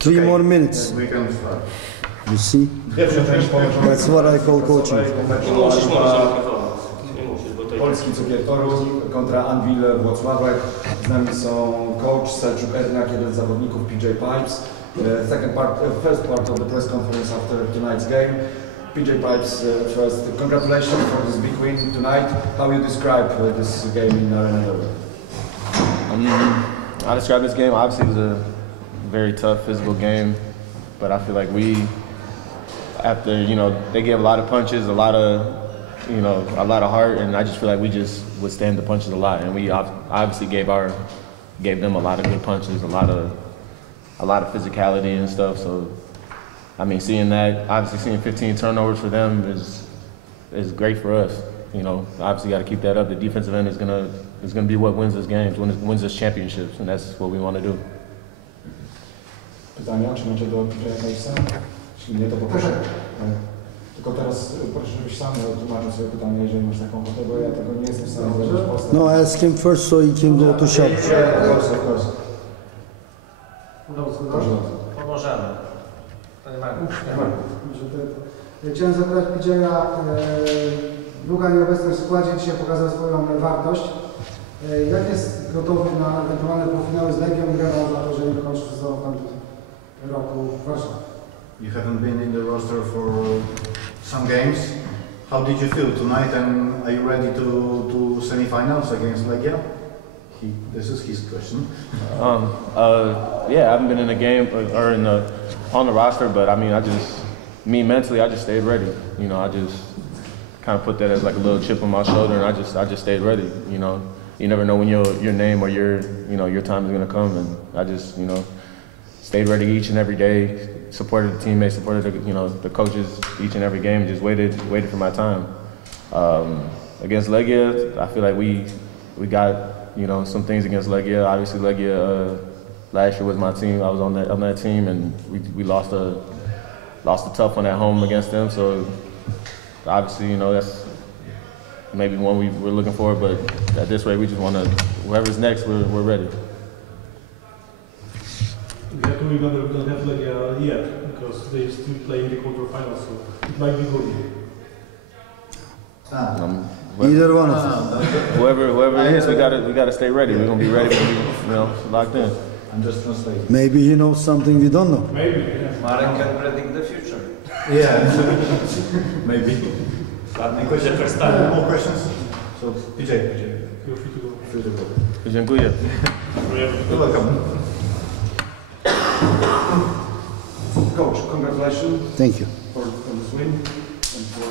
3 more minutes. We can start. You see? That's what I call coaching. Polski Cukier Toruń kontra Anwil Włocławek. Z nami są coach Selçuk Ernak, jeden z zawodników PJ Pipes. First part of the press conference after tonight's game. PJ Pipes, first, congratulations for this big win tonight. How you describe this game in Arena? I describe this game, obviously it was a very tough physical game, but I feel like we, after, they gave a lot of punches, a lot of heart, and I just feel like we just withstand the punches a lot, and we obviously gave them a lot of good punches, a lot of physicality and stuff. So, I mean, seeing 15 turnovers for them is great for us. Obviously got to keep that up. The defensive end is gonna be what wins this games, wins this championships, and that's what we want to do. Pytania, czy macie do Pipesa? Jeśli nie, to poproszę. Tylko teraz proszę, żebyś sam tłumaczył swoje pytanie, jeżeli masz taką ochotę, bo ja tego nie jestem w stanie zrobić w Polsce. No, ask him first so he can go to shop. Of course. Pomożemy. Panie Marku. Chciałem zapytać PJ'a, długa nieobecność w składzie dzisiaj pokazała swoją wartość. Jak jest gotowy na ewentualne półfinały z Legią i gra za to, że nie dokończy sezonu w tamtym roku w Warszawie? You haven't been in the roster for some games. How did you feel tonight, and are you ready to semi-finals against Legia? This is his question. Yeah, I haven't been in a game or on the roster, but I mean, mentally, I just stayed ready. I just kind of put that as like a little chip on my shoulder, and I just stayed ready. You never know when your name or your time is gonna come, and I just stayed ready each and every day. Supported the teammates, supported the coaches each and every game. Just waited for my time. Against Legia, I feel like we got some things against Legia. Obviously, Legia last year was my team. I was on that team, and we lost a tough one at home against them. So obviously, that's maybe one we're looking for. But at this rate, we just want to. Whoever's next, we're ready. We have to remember we don't have Legia yet because they still play in the quarterfinals, so it might be good. Either one of them. Whoever it is, we gotta stay ready. We're gonna be ready. Locked in. I'm just translating. Maybe he knows something we don't know. Maybe. Yeah. Marek can predict the future. Yeah, maybe. More questions? So, PJ. Feel free to go. Dziękuję. You're welcome. Coach, congratulations. Thank you. For this win and for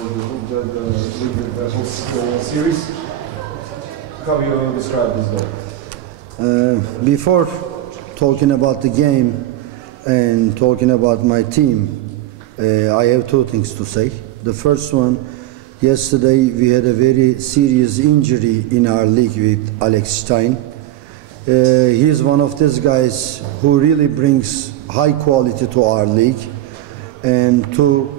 the whole series. How you describe this game? Before talking about the game and talking about my team, I have two things to say. The first one, yesterday we had a very serious injury in our league with Alex Stein. He is one of these guys who really brings high quality to our league and to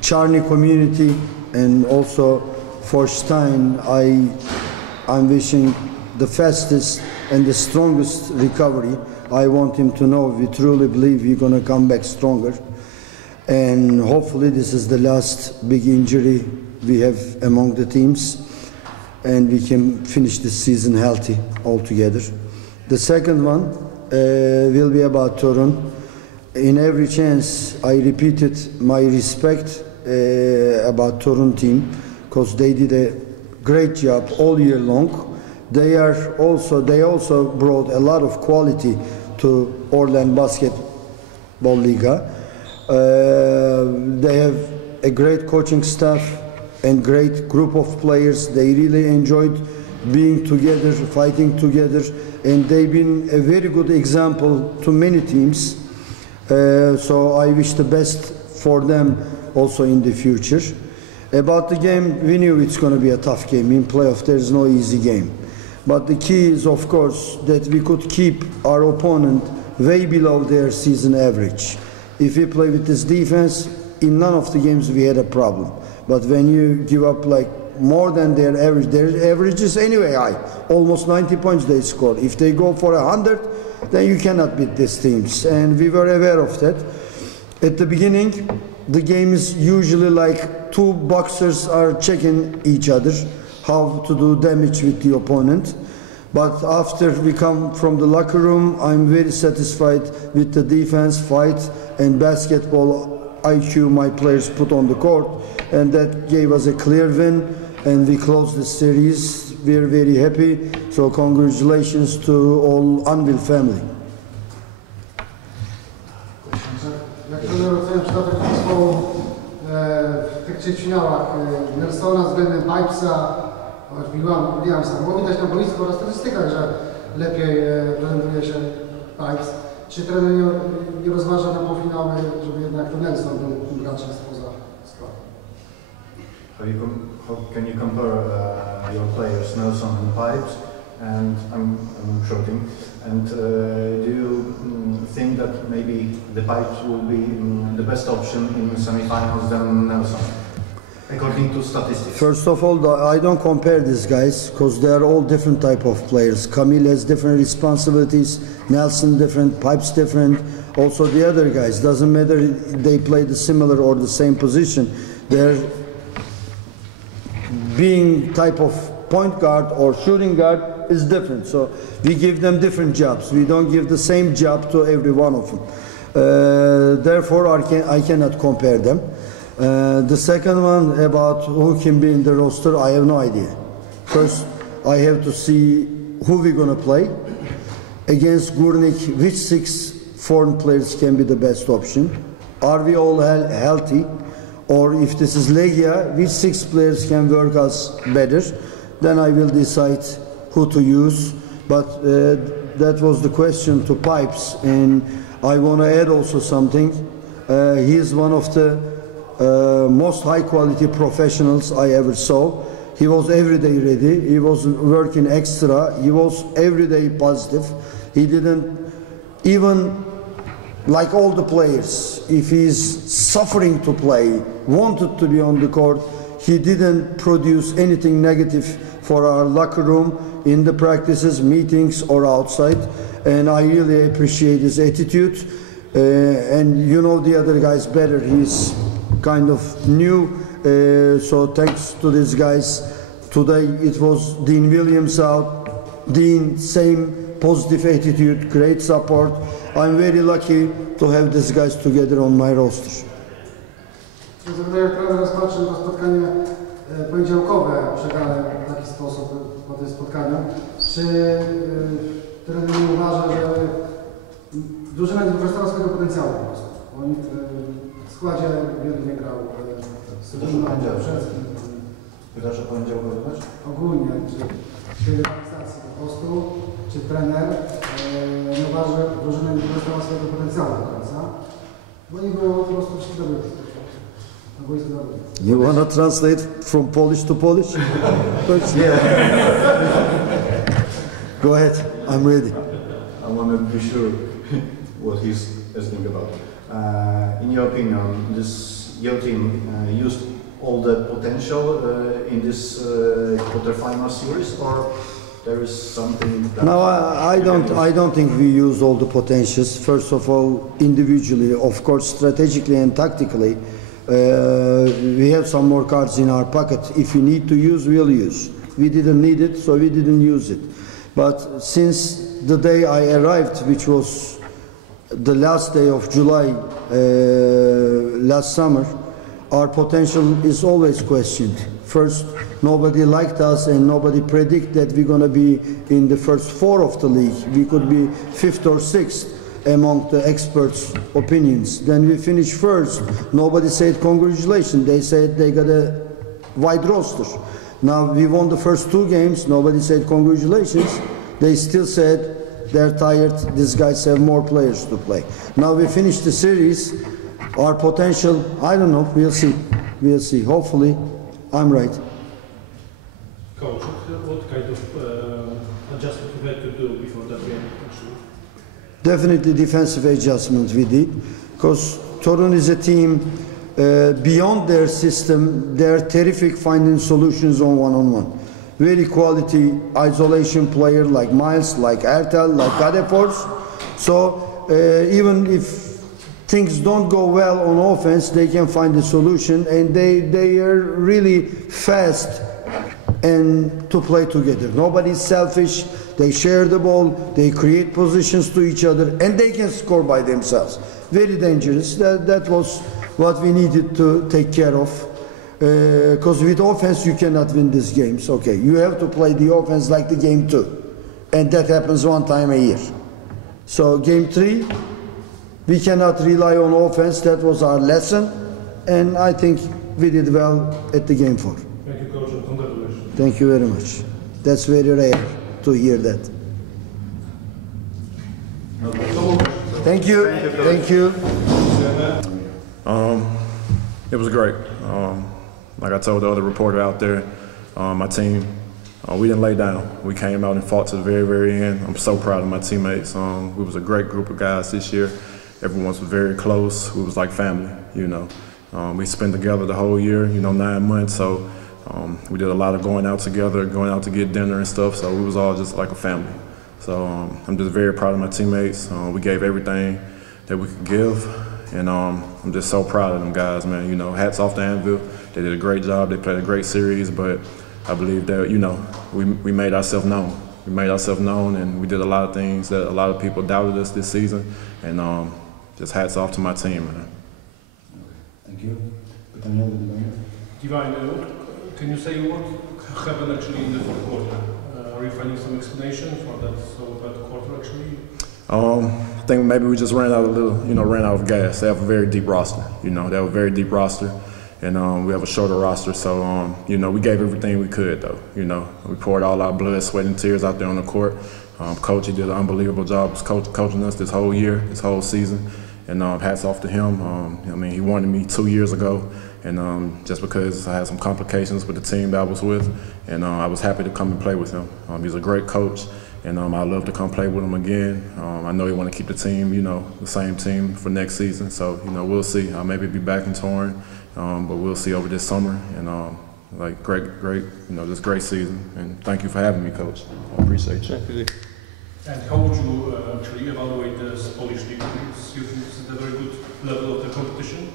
Charney community, and also for Stein, I'm wishing the fastest and the strongest recovery. I want him to know we truly believe we're going to come back stronger, and hopefully this is the last big injury we have among the teams, and we can finish this season healthy altogether. The second one will be about Toruń. In every chance, I repeated my respect about Toruń team because they did a great job all year long. They also brought a lot of quality to ORLEN Basketball Liga. They have a great coaching staff and great group of players. They really enjoyed being together, fighting together, and they've been a very good example to many teams. So I wish the best for them also in the future. About the game, we knew it's going to be a tough game. In playoff, there's no easy game. But the key is, of course, that we could keep our opponent way below their season average. If we play with this defense, in none of the games we had a problem. But when you give up like more than their average. Their average is anyway high, almost 90 points they score. If they go for 100, then you cannot beat these teams, and we were aware of that. At the beginning, the game is usually like two boxers are checking each other, how to do damage with the opponent. But after we come from the locker room, I'm very satisfied with the defense, fight, and basketball IQ my players put on the court, and that gave us a clear win, and we closed the series. We're very happy, so congratulations to all Anwil family. Jak trener ocenia przypadek zespołu w tych ćwierćfinałach Nelsona względem Pipesa, Williamsa? Było widać na boisku oraz statystykach, że lepiej prezentuje się Pipes. Czy trener nie rozważa na półfinały, żeby jednak to Nelson był graczem spoza składu? How can you compare your players, Nelson and Pipes? And I'm shorting. And do you think that maybe the Pipes will be the best option in semi-finals than Nelson, according to statistics? First of all, I don't compare these guys because they are all different type of players. Camille has different responsibilities, Nelson different, Pipes different. Also the other guys, doesn't matter they play the similar or the same position. They're being type of point guard or shooting guard is different. So we give them different jobs. We don't give the same job to every one of them. Therefore, I cannot compare them. The second one about who can be in the roster, I have no idea. First, I have to see who we're going to play. Against Gurnik, which 6 foreign players can be the best option? Are we all healthy? Or if this is Legia, which 6 players can work us better? Then I will decide who to use. But that was the question to Pipes. And I want to add also something. He is one of the most high quality professionals I ever saw. He was every day ready, he was working extra, he was every day positive. He didn't even, like all the players, if he's suffering to play, wanted to be on the court, he didn't produce anything negative for our locker room, in the practices, meetings or outside. And I really appreciate his attitude. And you know the other guys better, he's kind of new, so thanks to these guys. Today it was Dean Williams out, Dean same positive attitude, great support. I'm very lucky to have these guys together on my roster. Jak trener rozpoczął to spotkanie poniedziałkowe przegrane w taki sposób po tym spotkaniu. Czy trener nie uważa, że drużyna nie wykorzystała swojego potencjału po prostu? Oni w składzie nie grał. Pytasz o poniedziałkowy mecz? Ogólnie, czy w tej rywalizacji po prostu, czy trener nie uważa, że drużyna nie wykorzystała swojego potencjału do końca, bo nie było po prostu wszystkiego dobrego. You want to translate from Polish to Polish? Yeah. Go ahead, I'm ready. I want to be sure what he's asking about. In your opinion, your team used all the potential in this quarterfinal series, or there is something that... No, I don't think we use all the potentials. First of all, individually, of course, strategically and tactically, we have some more cards in our pocket. If we need to use, we'll use. We didn't need it, so we didn't use it. But since the day I arrived, which was the last day of July last summer, our potential is always questioned. First, nobody liked us and nobody predicted that we're going to be in the first 4 of the league. We could be 5th or 6th among the experts' opinions. Then we finished first. Nobody said congratulations. They said they got a wide roster. Now we won the first 2 games. Nobody said congratulations. They still said they're tired. These guys have more players to play. Now we finished the series. Our potential, I don't know. We'll see. We'll see. Hopefully, I'm right. Coach, what kind of adjustment you had to do before that game? Actually? Definitely defensive adjustment we did, because Toruń is a team beyond their system, they're terrific finding solutions on one-on-one. Very quality isolation player like Miles, like Ertel, like Gadefors. So even if things don't go well on offense, they can find a solution, and they are really fast and to play together. Nobody's selfish. They share the ball, they create positions to each other, and they can score by themselves. Very dangerous. That was what we needed to take care of. Because with offense you cannot win these games. Okay, you have to play the offense like the game 2, and that happens one time a year. So game 3, we cannot rely on offense. That was our lesson, and I think we did well at the game 4. Thank you, coach, and congratulations. Thank you very much. That's very rare to hear that. Thank you. Thank you. It was great. Like I told the other reporter out there, my team, we didn't lay down. We came out and fought to the very, very end. I'm so proud of my teammates. We was a great group of guys this year. Everyone was very close. We was like family, you know. We spent together the whole year, you know, 9 months. So we did a lot of going out together, going out to get dinner and stuff. So we was all just like a family. So I'm just very proud of my teammates. We gave everything that we could give. And I'm just so proud of them guys, man. You know, hats off to Anvil. They did a great job. They played a great series, but I believe that, you know, we made ourselves known. We made ourselves known, and we did a lot of things that a lot of people doubted us this season. And just hats off to my team, man. Thank you. Divine, can you say what happened actually in the fourth quarter? Are you finding some explanation for that bad quarter actually? I think maybe we just ran out of gas. They have a very deep roster. You know, they have a very deep roster, and we have a shorter roster. So, you know, we gave everything we could, though. You know, we poured all our blood, sweat, and tears out there on the court. Coach, he did an unbelievable job coaching us this whole year, this whole season, and hats off to him. I mean, he wanted me 2 years ago, and just because I had some complications with the team that I was with, and I was happy to come and play with him. He's a great coach. And I'd love to come play with him again. I know he want to keep the team, you know, the same team for next season. So, you know, we'll see. I'll maybe be back in Toruń, but we'll see over this summer. And like great, you know, just great season. And thank you for having me, Coach. I appreciate you. And how would you actually evaluate this Polish league? You think it's at a very good level of the competition?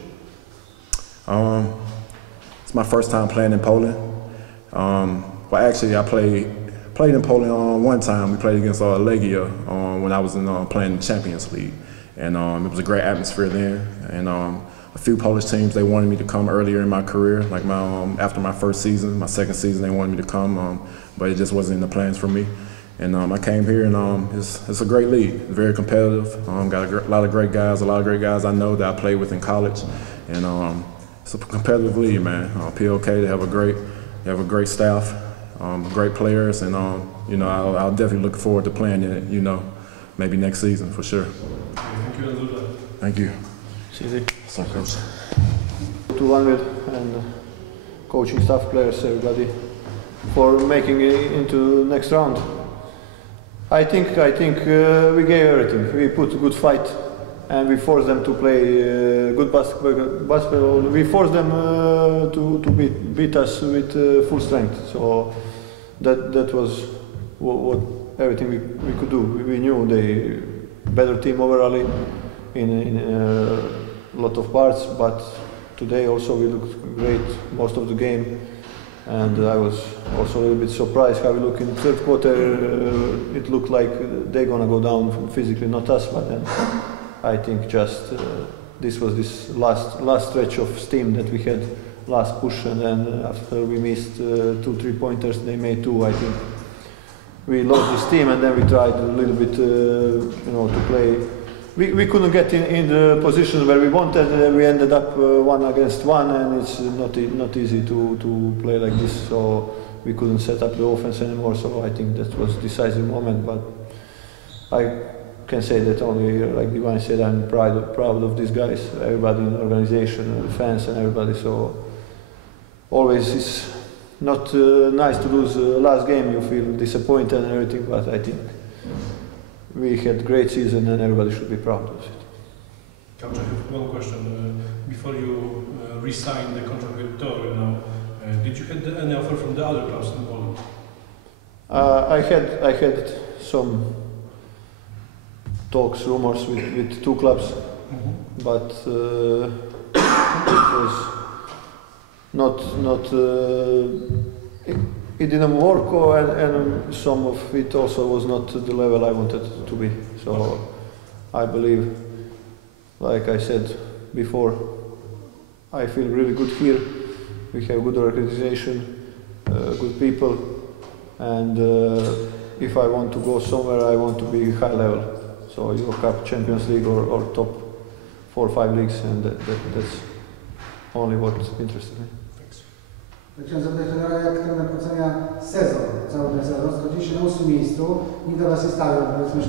It's my first time playing in Poland. Well, actually, I played in Poland one time. We played against Liga when I was playing in the Champions League, and it was a great atmosphere then. And a few Polish teams, they wanted me to come earlier in my career, like after my first season, my second season, they wanted me to come, but it just wasn't in the plans for me. And I came here, and it's a great league. It's very competitive. Got a lot of great guys, I know that I played with in college, and it's a competitive league, man. PLK, they have a great staff. Great players, and you know, I'll definitely look forward to playing in it, you know, maybe next season for sure. Thank you, and thank you. To Anwil and coaching staff, players, everybody, for making it into next round. I think we gave everything. We put a good fight, and we forced them to play good basketball. We forced them to beat us with full strength. So that was what everything we could do. We knew they better team overall in a lot of parts, but today also we looked great most of the game. And I was also a little bit surprised how we look in the third quarter. It looked like they're gonna go down physically, not us, but then I think just this was this last stretch of steam that we had, last push, and then after we missed 2 3-pointers, they made 2. I think we lost the steam, and then we tried a little bit, you know, to play. We couldn't get in the positions where we wanted. We ended up 1 against 1, and it's not easy to play like this. So we couldn't set up the offense anymore. So I think that was a decisive moment. But I can say that only, like Divine said, I'm proud of these guys, everybody in the organization, the fans and everybody. So always it's not nice to lose last game. You feel disappointed and everything, but I think we had a great season and everybody should be proud of it. Coach, I have one question. Before you re-signed the contract with Toruń now, did you get any offer from the other clubs in Poland? I had some talks, rumors with two clubs, but it was not it didn't work, and some of it also was not the level I wanted it to be. So I believe, like I said before, I feel really good here. We have good organization, good people, and if I want to go somewhere, I want to be high level. So Euro Cup, Champions League, or top 4 or 5 leagues, and that's only what interested me. Chciałem zapytać trenera, jak trener ocenia sezon, cały ten sezon. Zgodzili się na 8. miejscu, nikt do Was nie stawiał, powiedzmy szczerze.